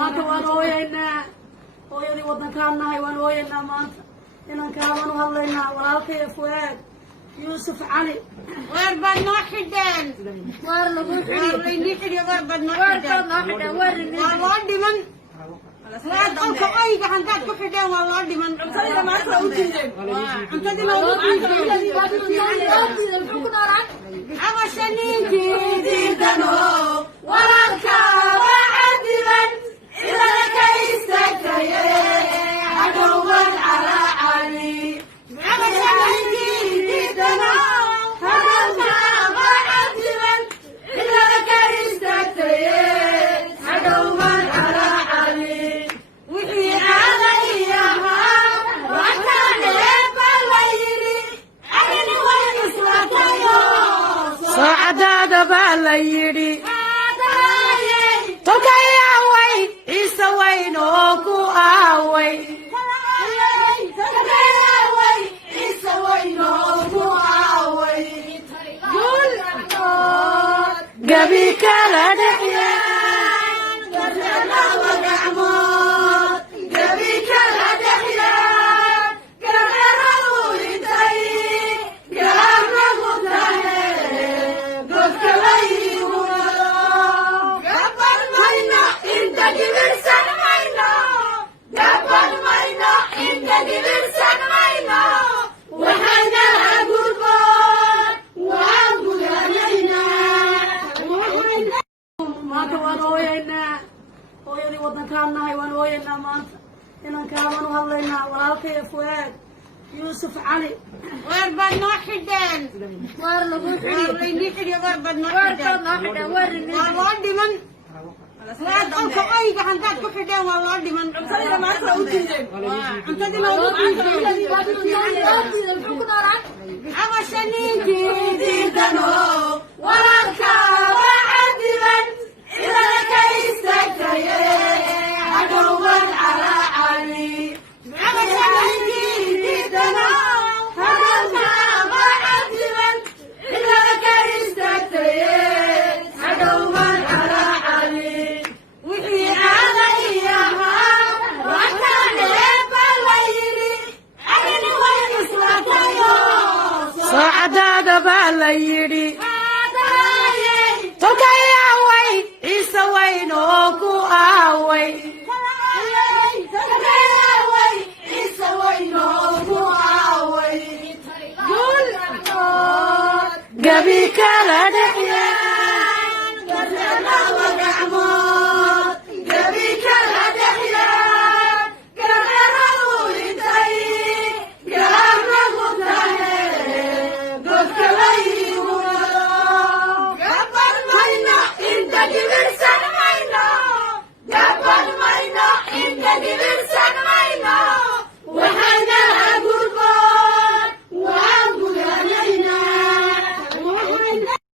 maanta waan ooyaynaa hooyadii waddankaan nahay waan ooyaynaa maanta inankaa waan u hadlaynaa walaalkay fuaad yuusuf cali waar baad noo xidheen waar laynii xidhiyo waar baad noo xidheen waa loo dhiman qolka oyga hantaad ku xidheen waa loo dhiman cuntadii loogu abasha ninkii diidano walaalka waa cadiban ilaa ka istagtaye hadhowban calaa cali abasha ninkii diidano hadhowka waa cadiban ilaa ka istagtaye hadhowban calaa cali wixii aadayahaa waxaaneeba la yidhi ayni way islatayo saacadaada baa la yidhi tolkay aaway ciise weyn oo ku aaway gabi kala dhexyaan garlaba gacmood gabi kala dhexyaan gargaradu intay gaabnagu tahe godka layigudo gaban mayno inta gibirsan mayno gaban mayno inta gibirsan mayno waxayna gurboon waan gudanaynaa maanta waan ooyaynaa hooyadii waddankaan nahay waan ooyaynaa maanta inankaa waan u hadlaynaa walaalkay fuaad yuusuf cali waar baad noo xidheen waar laynii xidhiyo waar baad noo xidheen waa loo dhiman qolka oyga hantaad ku xidheen waa loo dhiman cuntadii loogu abasha ninkii diidano walaalka waa cadiban ilaa ka istagtaye hadhowban calaa cali abasha ninkii diidano hadhowka waa cadiban ilaa ka istagtaye hadhowban calaa cali wixii aadayahaa waxaaneeba la yidhi ayni way islatayo saacadaada baa la yidhi tolkay aaway ciise weyn oo ku aaway gabi kala